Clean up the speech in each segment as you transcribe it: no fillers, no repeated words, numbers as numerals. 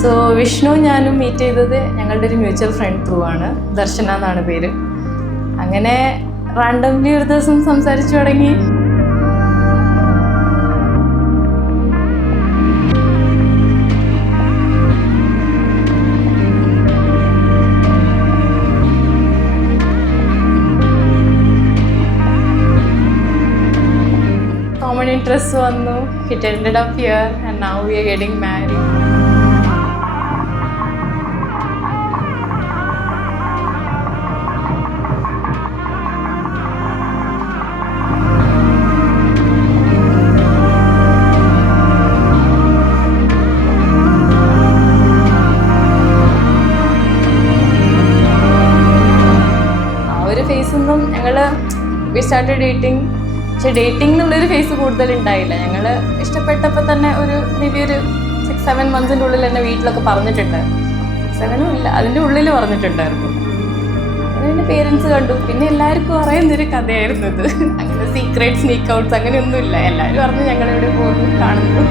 So Vishnu ഞാനും meet ചെയ്തത് ഞങ്ങളുടെ ഒരു മ്യൂച്വൽ ഫ്രണ്ട് ത്രൂ ആണ്. ദർശന എന്നാണ് പേര്. അങ്ങനെ റാൻഡംലി ഒരു ദിവസം സംസാരിച്ചു തുടങ്ങി. Common interests വന്നു. It ended up here and now we are getting married. ആ ഒരു ഫേസൊന്നും ഞങ്ങള് we started dating. പക്ഷെ ഡേറ്റിംഗ് എന്നുള്ളൊരു ഫേസ് കൂടുതൽ ഉണ്ടായില്ല. ഞങ്ങൾ ഇഷ്ടപ്പെട്ടപ്പോൾ തന്നെ ഒരു മേബി ഒരു 6-7 മന്ത്സിൻ്റെ ഉള്ളിൽ തന്നെ വീട്ടിലൊക്കെ പറഞ്ഞിട്ടുണ്ടായിരുന്നു. 6-7 ഇല്ല, അതിൻ്റെ ഉള്ളിൽ പറഞ്ഞിട്ടുണ്ടായിരുന്നു. അങ്ങനെ പിന്നെ പേരൻസ് കണ്ടു. പിന്നെ എല്ലാവർക്കും അറിയുന്നൊരു കഥയായിരുന്നു ഇത്. അങ്ങനെ സീക്രട്ട് സ്നീക്ക് ഔട്ട്സ് അങ്ങനെയൊന്നുമില്ല. എല്ലാവരും അറിഞ്ഞ് ഞങ്ങളിവിടെ പോകുന്നു, കാണുന്നു.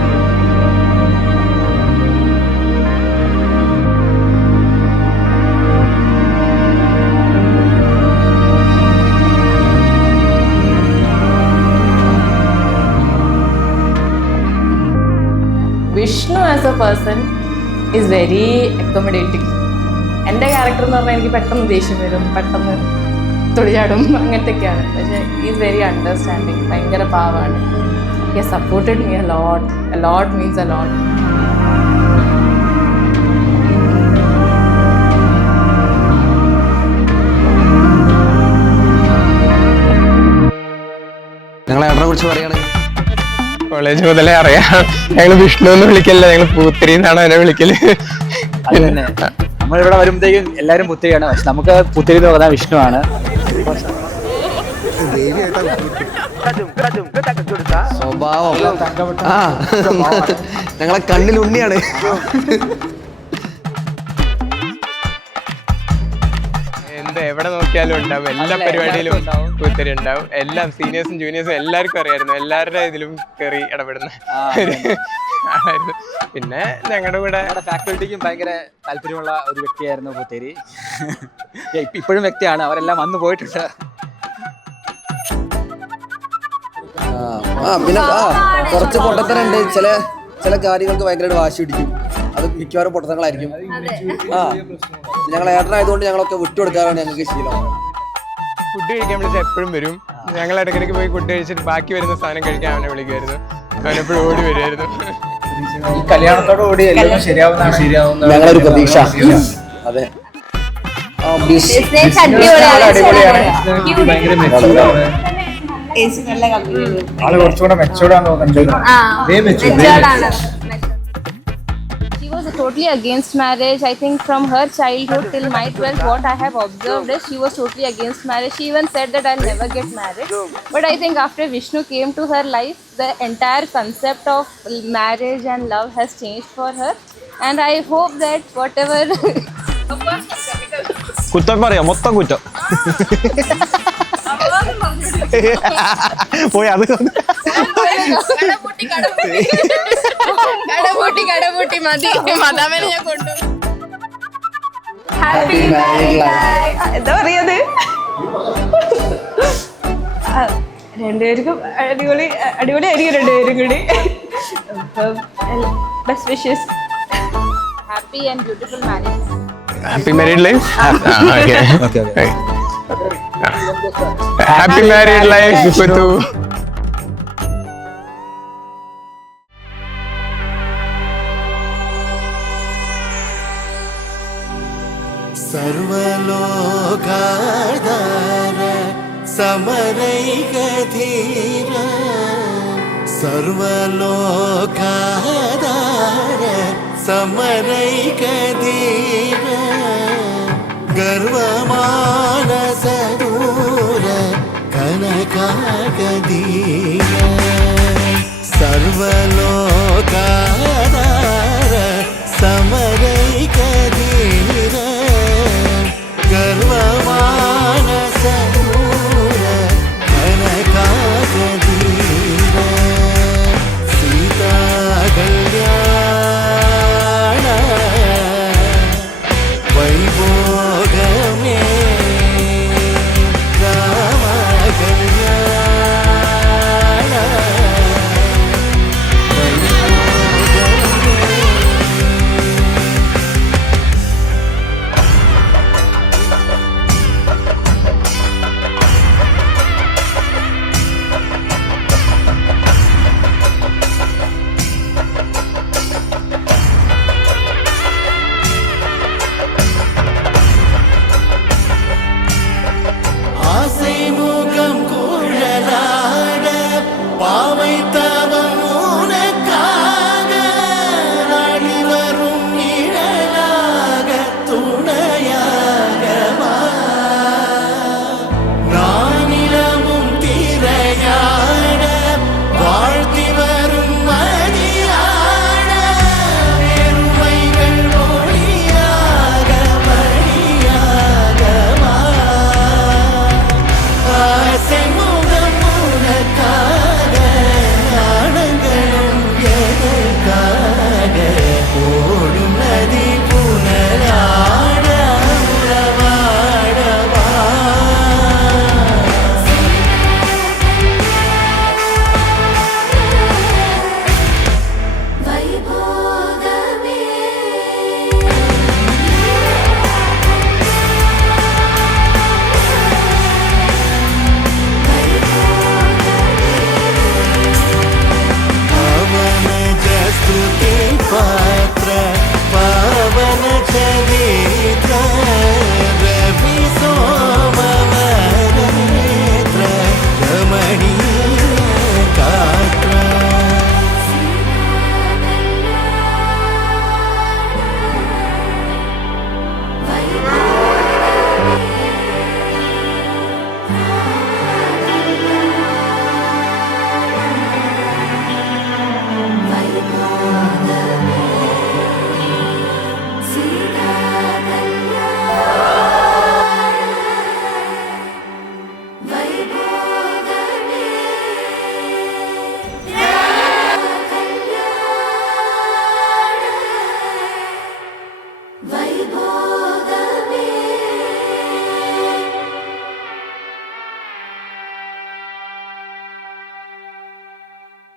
Vishnu as A person is very accommodating. എൻ്റെ ക്യാരക്ടർ എന്ന് പറഞ്ഞാൽ എനിക്ക് പെട്ടെന്ന് ദേഷ്യം വരും, പെട്ടെന്ന് തുടിചാടും, അങ്ങനത്തെയൊക്കെയാണ്. പക്ഷേ ഈസ് വെരി അണ്ടർസ്റ്റാൻഡിങ്, ഭയങ്കര പാവമാണ്. He has supported me a lot means a lot. ഞങ്ങളെ ഏട്ടനെ കുറിച്ച് പറയുകയാണെങ്കിൽ കോളേജ് മുതലേ അറിയാം. ഞങ്ങൾ വിഷ്ണു എന്ന് വിളിക്കല്ല, ഞങ്ങൾ പൂത്തിരി എന്നാണ് അവനെ വിളിക്കല്. നമ്മളിവിടെ വരുമ്പോഴത്തേക്കും എല്ലാവരും പുത്തിരിയാണ്. പക്ഷെ നമുക്ക് പുത്തിരി എന്ന് പറഞ്ഞാൽ വിഷ്ണു ആണ്. സ്വഭാവം ഞങ്ങളെ കണ്ണിൽ ഉണ്ണിയാണ്. എവിടെ നോക്കിയാലും ഉണ്ടാവും, എല്ലാ പരിപാടിയിലും പൂത്തിരി ഉണ്ടാവും. എല്ലാം സീനിയേഴ്സും ജൂനിയേഴ്സും എല്ലാവർക്കും അറിയായിരുന്നു. എല്ലാവരുടെ ഇതിലും കയറി ഇടപെടുന്ന ആളായിരുന്നു. പിന്നെ ഞങ്ങളുടെ കൂടെ ഫാക്കൽറ്റിക്കും ഭയങ്കര താല്പര്യമുള്ള ഒരു വ്യക്തിയായിരുന്നു പൂത്തേരി. ഇപ്പോഴും വ്യക്തിയാണ്, അവരെല്ലാം വന്നു പോയിട്ടുണ്ട്. പിന്നെ കുറച്ച് പൊട്ടത്തരുണ്ട്. ചില കാര്യങ്ങൾക്ക് ഭയങ്കരമായിട്ട് വാശി പിടിക്കും. അത് മിക്കവാറും പൊട്ടത്തങ്ങളായിരിക്കും. ഞങ്ങൾ ഏട്ടനായതുകൊണ്ട് ഞങ്ങളൊക്കെ വിട്ടുകൊടുക്കാറാണ് ഞങ്ങൾക്ക് ശീലം. ഫുഡ് കഴിക്കാൻ വിളിച്ചാൽ എപ്പോഴും വരും. ഞങ്ങൾ ഇടയ്ക്കിടയ്ക്ക് പോയി ഫുഡ് കഴിച്ചിട്ട് ബാക്കി വരുന്ന സാധനം കഴിക്കാൻ അവനെ വിളിക്കുമായിരുന്നു. അവനെപ്പോഴും ഓടി വരുമായിരുന്നു. ഈ കല്യാണത്തോടുകൂടി എല്ലാം ശരിയാവുന്ന ഞങ്ങളൊരു പ്രതീക്ഷ. അതെ, ആള് കുറച്ചുകൂടെ മെച്ചൂർഡാന്ന് തോന്നുന്നുണ്ട്. She was totally against marriage. I think from her childhood till my 12th, what I have observed is she was totally against marriage. She even said that I'll never get married. But I think after Vishnu came to her life, the entire concept of marriage and love has changed for her. And I hope that whatever കുറ്റം പറയാം, മൊത്തം കുറ്റം പോയി. അത് കടപൂട്ടി മതി മതാമനെ ഞാൻ കൊണ്ടു. എന്താ പറയത്, രണ്ടുപേർക്കും അടിപൊളിയായിരിക്കും രണ്ടുപേരും കൂടി. Best wishes. happy and beautiful marriage. Happy married life. Okay. Happy married life, Puthu. സർവലോകാധാര സമരൈകധീര സർവലോകാധാര സമരൈകധീര ഗർവമാനസദൂര കനകാകധീര സർവലോകാധാര സമരൈകധീര ഗർവമാ